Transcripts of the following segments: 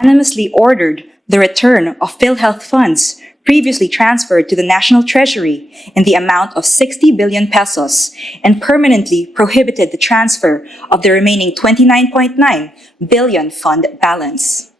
unanimously ordered the return of PhilHealth funds previously transferred to the National Treasury in the amount of 60 billion pesos and permanently prohibited the transfer of the remaining 29.9 billion fund balance.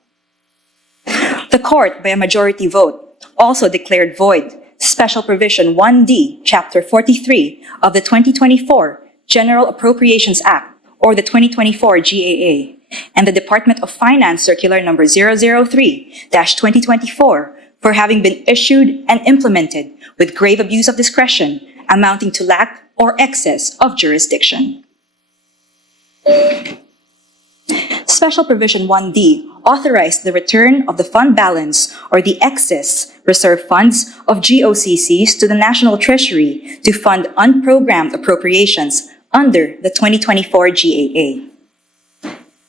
The court, by a majority vote, also declared void Special Provision 1D, Chapter 43 of the 2024 General Appropriations Act, or the 2024 GAA, and the Department of Finance Circular Number 003-2024 for having been issued and implemented with grave abuse of discretion amounting to lack or excess of jurisdiction. Special Provision 1D authorized the return of the fund balance or the excess reserve funds of GOCCs to the National Treasury to fund unprogrammed appropriations under the 2024 GAA.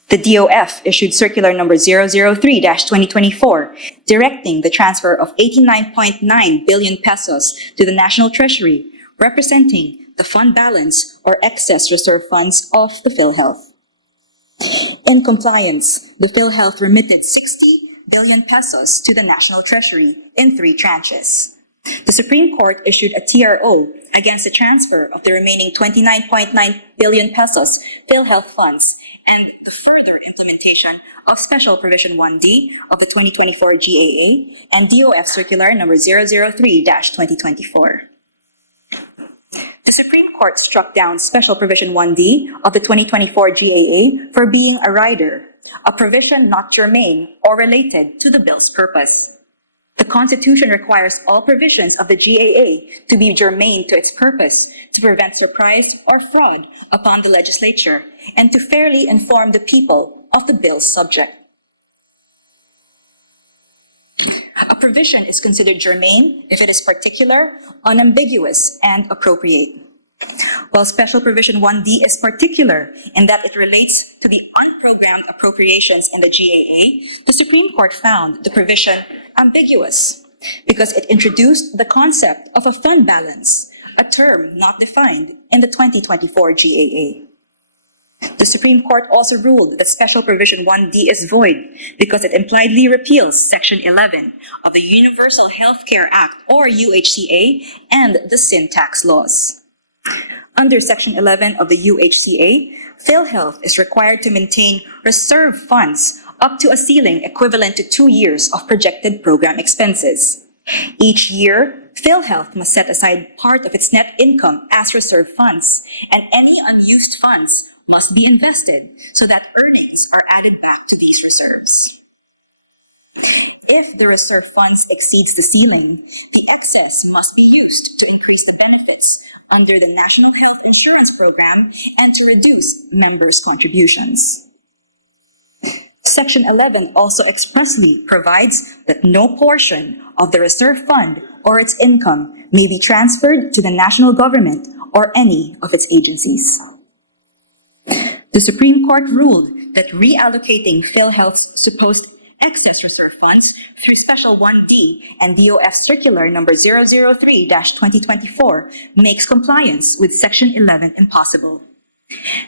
The DOF issued Circular Number 003-2024, directing the transfer of 89.9 billion pesos to the National Treasury, representing the fund balance or excess reserve funds of the PhilHealth. In compliance, the PhilHealth remitted 60 billion pesos to the National Treasury in 3 tranches. The Supreme Court issued a TRO against the transfer of the remaining 29.9 billion pesos PhilHealth funds and the further implementation of Special Provision 1D of the 2024 GAA and DOF Circular Number 003-2024. The Supreme Court struck down Special Provision 1D of the 2024 GAA for being a rider, a provision not germane or related to the bill's purpose. The Constitution requires all provisions of the GAA to be germane to its purpose, to prevent surprise or fraud upon the legislature, and to fairly inform the people of the bill's subject. A provision is considered germane if it is particular, unambiguous, and appropriate. While Special Provision 1D is particular in that it relates to the unprogrammed appropriations in the GAA, the Supreme Court found the provision ambiguous because it introduced the concept of a fund balance, a term not defined in the 2024 GAA. The Supreme Court also ruled that Special Provision 1D is void because it impliedly repeals Section 11 of the Universal Health Care Act, or UHCA, and the sin tax laws. Under Section 11 of the UHCA, PhilHealth is required to maintain reserve funds up to a ceiling equivalent to 2 years of projected program expenses. Each year, PhilHealth must set aside part of its net income as reserve funds, and any unused funds must be invested so that earnings are added back to these reserves. If the reserve funds exceeds the ceiling, the excess must be used to increase the benefits under the National Health Insurance Program and to reduce members' contributions. Section 11 also expressly provides that no portion of the reserve fund or its income may be transferred to the national government or any of its agencies. The Supreme Court ruled that reallocating PhilHealth's supposed excess reserve funds through Special 1D and DOF Circular Number 003-2024 makes compliance with Section 11 impossible.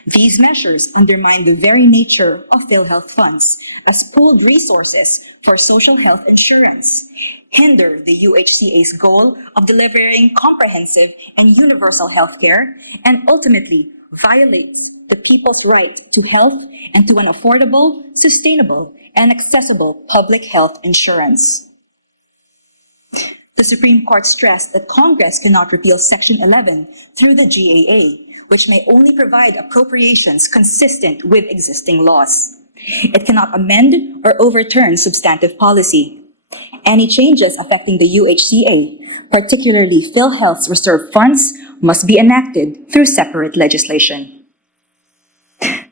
These measures undermine the very nature of PhilHealth funds as pooled resources for social health insurance, hinder the UHCA's goal of delivering comprehensive and universal health care, and ultimately violates the people's right to health and to an affordable, sustainable, and accessible public health insurance. The Supreme Court stressed that Congress cannot repeal Section 11 through the GAA, which may only provide appropriations consistent with existing laws. It cannot amend or overturn substantive policy. Any changes affecting the UHCA, particularly PhilHealth's reserve funds, must be enacted through separate legislation.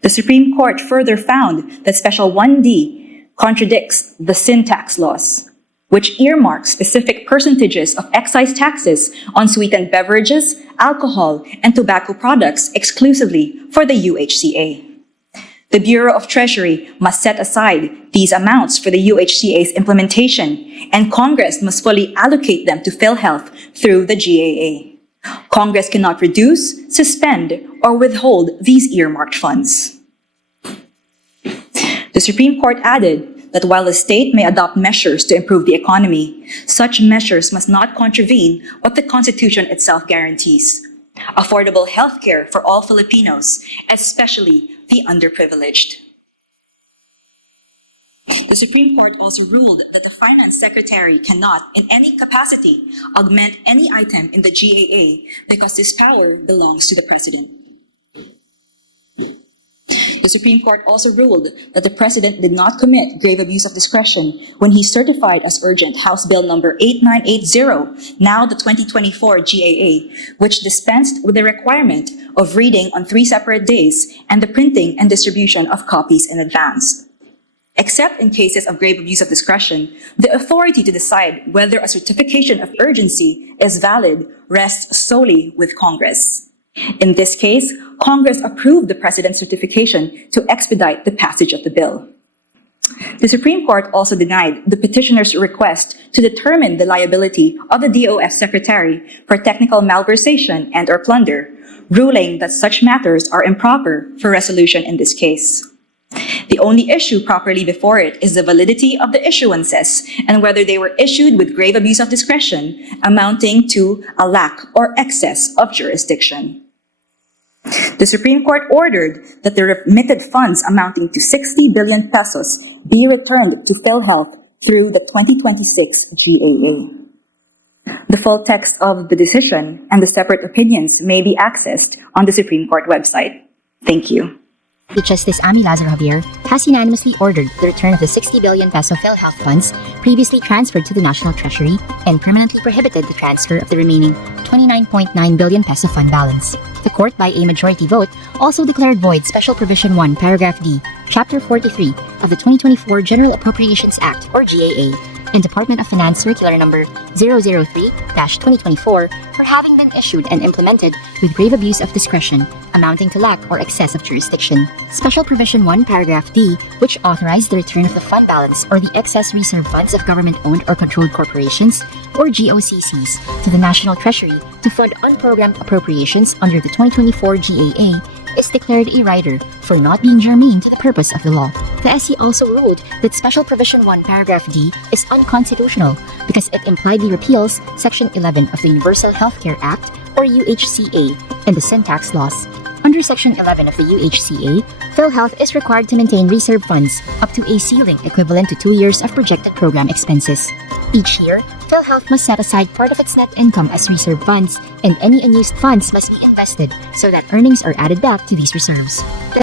The Supreme Court further found that Special 1D contradicts the sin tax laws, which earmark specific percentages of excise taxes on sweetened beverages, alcohol, and tobacco products exclusively for the UHCA. The Bureau of Treasury must set aside these amounts for the UHCA's implementation, and Congress must fully allocate them to PhilHealth through the GAA. Congress cannot reduce, suspend, or withhold these earmarked funds. The Supreme Court added that while the state may adopt measures to improve the economy, such measures must not contravene what the Constitution itself guarantees: affordable health care for all Filipinos, especially the underprivileged. The Supreme Court also ruled that the Finance Secretary cannot, in any capacity, augment any item in the GAA because this power belongs to the President. The Supreme Court also ruled that the President did not commit grave abuse of discretion when he certified as urgent House Bill number 8980, now the 2024 GAA, which dispensed with the requirement of reading on 3 separate days and the printing and distribution of copies in advance. Except in cases of grave abuse of discretion, the authority to decide whether a certification of urgency is valid rests solely with Congress. In this case, Congress approved the President's certification to expedite the passage of the bill. The Supreme Court also denied the petitioner's request to determine the liability of the DOF Secretary for technical malversation and/or plunder, ruling that such matters are improper for resolution in this case. The only issue properly before it is the validity of the issuances and whether they were issued with grave abuse of discretion, amounting to a lack or excess of jurisdiction. The Supreme Court ordered that the remitted funds amounting to 60 billion pesos be returned to PhilHealth through the 2026 GAA. The full text of the decision and the separate opinions may be accessed on the Supreme Court website. Thank you. Justice Amy Lazaro Javier has unanimously ordered the return of the 60 billion peso PhilHealth funds previously transferred to the National Treasury and permanently prohibited the transfer of the remaining 29.9 billion peso fund balance. The court, by a majority vote, also declared void Special Provision 1, Paragraph D, Chapter 43 of the 2024 General Appropriations Act, or GAA, and Department of Finance Circular Number 003-2024 for having been issued and implemented with grave abuse of discretion, amounting to lack or excess of jurisdiction. Special Provision 1, Paragraph D, which authorized the return of the fund balance or the excess reserve funds of government-owned or controlled corporations, or GOCCs, to the National Treasury to fund unprogrammed appropriations under the 2024 GAA, is declared a rider for not being germane to the purpose of the law. The SC also ruled that Special Provision 1, Paragraph D is unconstitutional because it impliedly repeals Section 11 of the Universal Healthcare Act, or UHCA, and the sin tax laws. Under Section 11 of the UHCA, PhilHealth is required to maintain reserve funds up to a ceiling equivalent to 2 years of projected program expenses. Each year, PhilHealth must set aside part of its net income as reserve funds, and any unused funds must be invested so that earnings are added back to these reserves.